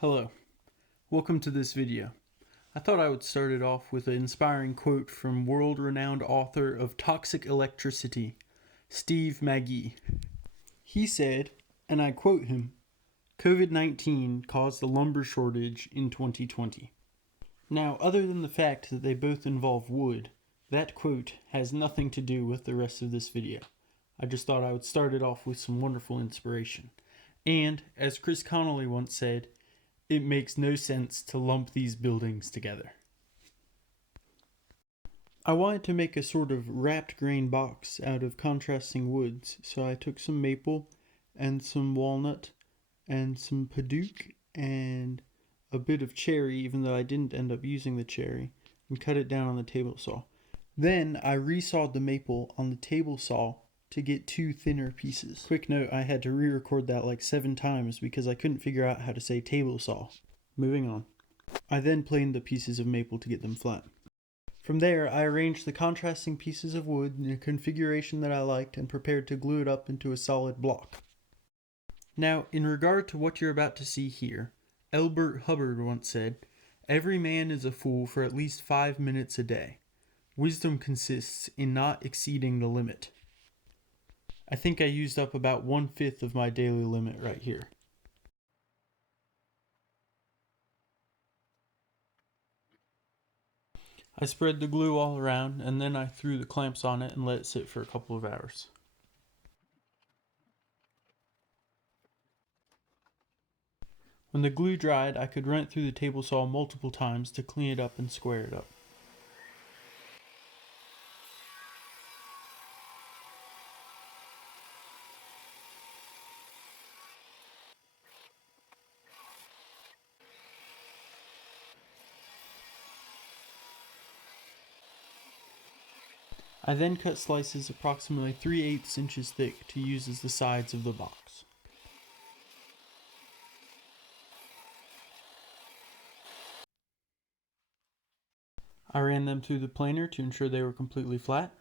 Hello, welcome to this video. I thought I would start it off with an inspiring quote from world-renowned author of Toxic Electricity, Steve McGee. He said, and I quote him, "COVID-19 caused a lumber shortage in 2020. Now, other than the fact that they both involve wood, that quote has nothing to do with the rest of this video. I just thought I would start it off with some wonderful inspiration. And, as Chris Connolly once said, it makes no sense to lump these buildings together. I wanted to make a sort of wrapped grain box out of contrasting woods, so I took some maple and some walnut and some padauk and a bit of cherry, even though I didn't end up using the cherry, and cut it down on the table saw. Then I resawed the maple on the table saw to get two thinner pieces. Quick note, I had to re-record that like 7 times because I couldn't figure out how to say table saw. Moving on. I then planed the pieces of maple to get them flat. From there, I arranged the contrasting pieces of wood in a configuration that I liked and prepared to glue it up into a solid block. Now, in regard to what you're about to see here, Elbert Hubbard once said, "Every man is a fool for at least 5 minutes a day. Wisdom consists in not exceeding the limit." I think I used up about 1/5 of my daily limit right here. I spread the glue all around and then I threw the clamps on it and let it sit for a couple of hours. When the glue dried, I could run it through the table saw multiple times to clean it up and square it up. I then cut slices approximately 3/8 inches thick to use as the sides of the box. I ran them through the planer to ensure they were completely flat.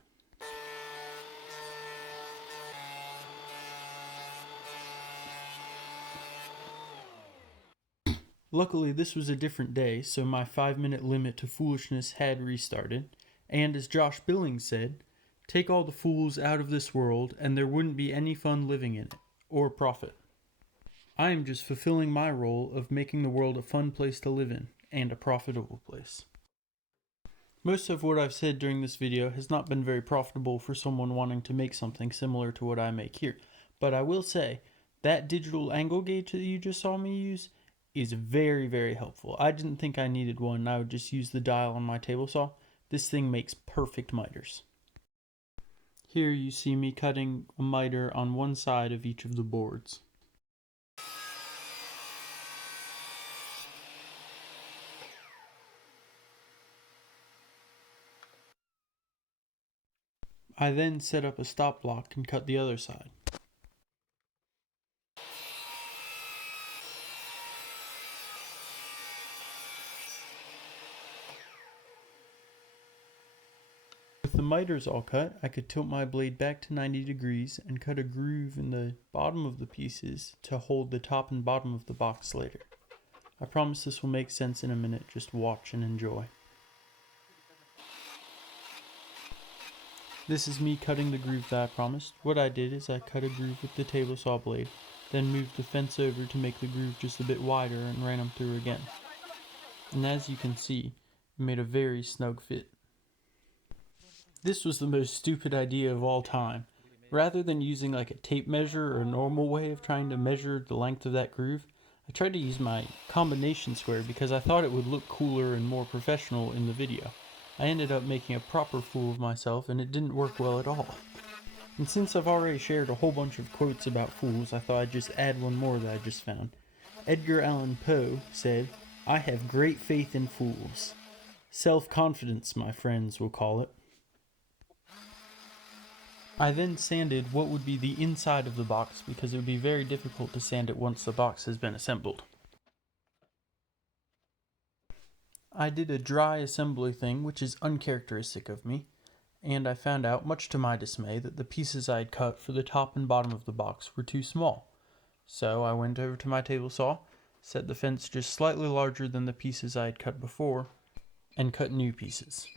Luckily, this was a different day, so my 5-minute limit to foolishness had restarted, and as Josh Billings said, "Take all the fools out of this world and there wouldn't be any fun living in it, or profit." I am just fulfilling my role of making the world a fun place to live in, and a profitable place. Most of what I've said during this video has not been very profitable for someone wanting to make something similar to what I make here, but I will say, that digital angle gauge that you just saw me use is very, very helpful. I didn't think I needed one. I would just use the dial on my table saw. This thing makes perfect miters. Here you see me cutting a miter on one side of each of the boards. I then set up a stop block and cut the other side. With the miters all cut, I could tilt my blade back to 90 degrees and cut a groove in the bottom of the pieces to hold the top and bottom of the box later. I promise this will make sense in a minute, just watch and enjoy. This is me cutting the groove that I promised. What I did is I cut a groove with the table saw blade, then moved the fence over to make the groove just a bit wider and ran them through again. And as you can see, it made a very snug fit. This was the most stupid idea of all time. Rather than using like a tape measure or a normal way of trying to measure the length of that groove, I tried to use my combination square because I thought it would look cooler and more professional in the video. I ended up making a proper fool of myself and it didn't work well at all. And since I've already shared a whole bunch of quotes about fools, I thought I'd just add one more that I just found. Edgar Allan Poe said, "I have great faith in fools. Self-confidence, my friends will call it." I then sanded what would be the inside of the box because it would be very difficult to sand it once the box has been assembled. I did a dry assembly thing, which is uncharacteristic of me, and I found out, much to my dismay, that the pieces I had cut for the top and bottom of the box were too small. So I went over to my table saw, set the fence just slightly larger than the pieces I had cut before, and cut new pieces.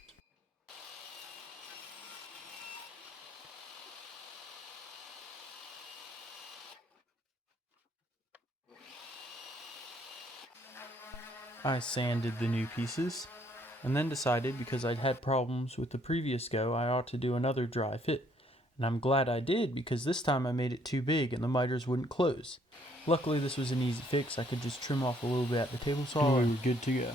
I sanded the new pieces, and then decided because I'd had problems with the previous go, I ought to do another dry fit. And I'm glad I did, because this time I made it too big and the miters wouldn't close. Luckily this was an easy fix. I could just trim off a little bit at the table saw and we were good to go.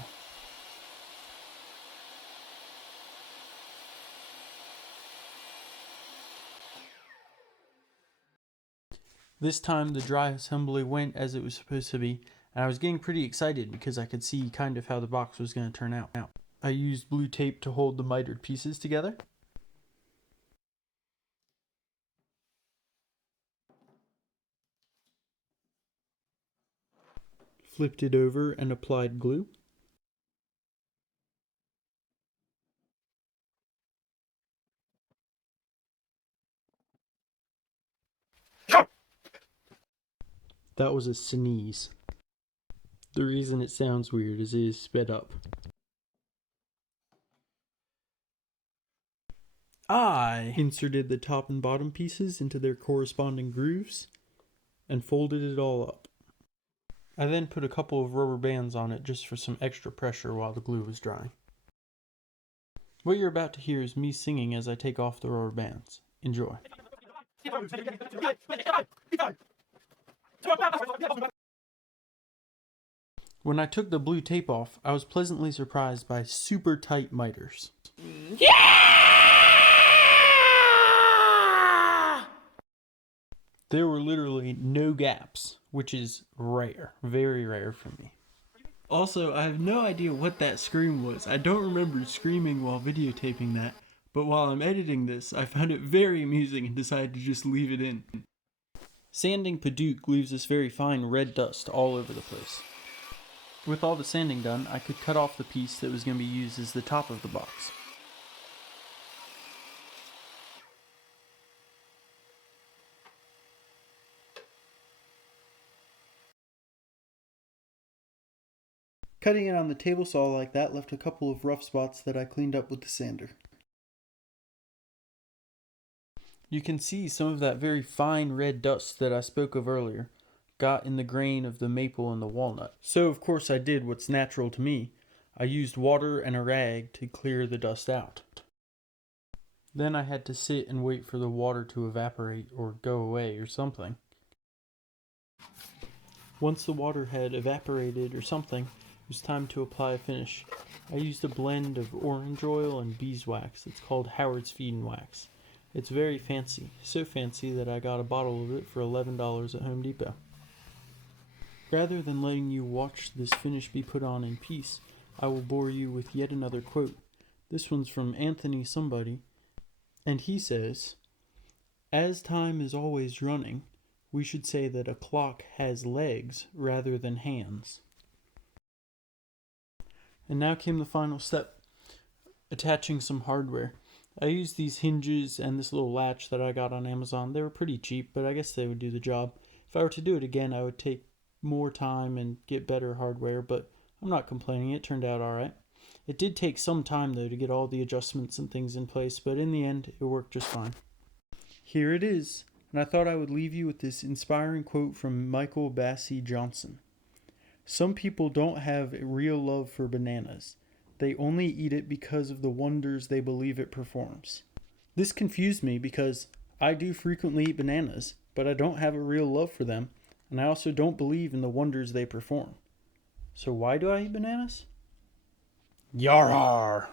This time the dry assembly went as it was supposed to be, and I was getting pretty excited because I could see kind of how the box was going to turn out. I used blue tape to hold the mitered pieces together. Flipped it over and applied glue. That was a sneeze. The reason it sounds weird is it is sped up. I inserted the top and bottom pieces into their corresponding grooves and folded it all up. I then put a couple of rubber bands on it just for some extra pressure while the glue was drying. What you're about to hear is me singing as I take off the rubber bands. Enjoy. When I took the blue tape off, I was pleasantly surprised by super tight miters. There were literally no gaps, which is rare, very rare for me. Also, I have no idea what that scream was. I don't remember screaming while videotaping that, but while I'm editing this, I found it very amusing and decided to just leave it in. Sanding Paduke leaves this very fine red dust all over the place. With all the sanding done, I could cut off the piece that was going to be used as the top of the box. Cutting it on the table saw like that left a couple of rough spots that I cleaned up with the sander. You can see some of that very fine red dust that I spoke of earlier got in the grain of the maple and the walnut. So of course I did what's natural to me. I used water and a rag to clear the dust out. Then I had to sit and wait for the water to evaporate or go away or something. Once the water had evaporated or something, it was time to apply a finish. I used a blend of orange oil and beeswax. It's called Howard's Feed and Wax. It's very fancy, so fancy that I got a bottle of it for $11 at Home Depot. Rather than letting you watch this finish be put on in peace, I will bore you with yet another quote. This one's from Anthony somebody, and he says, "As time is always running, we should say that a clock has legs rather than hands." And now came the final step, attaching some hardware. I used these hinges and this little latch that I got on Amazon. They were pretty cheap, but I guess they would do the job. If I were to do it again, I would take more time and get better hardware, but I'm not complaining. It turned out alright. It did take some time, though, to get all the adjustments and things in place, but in the end, it worked just fine. Here it is, and I thought I would leave you with this inspiring quote from Michael Bassey Johnson. "Some people don't have a real love for bananas. They only eat it because of the wonders they believe it performs." This confused me because I do frequently eat bananas, but I don't have a real love for them, and I also don't believe in the wonders they perform. So why do I eat bananas? Yarr!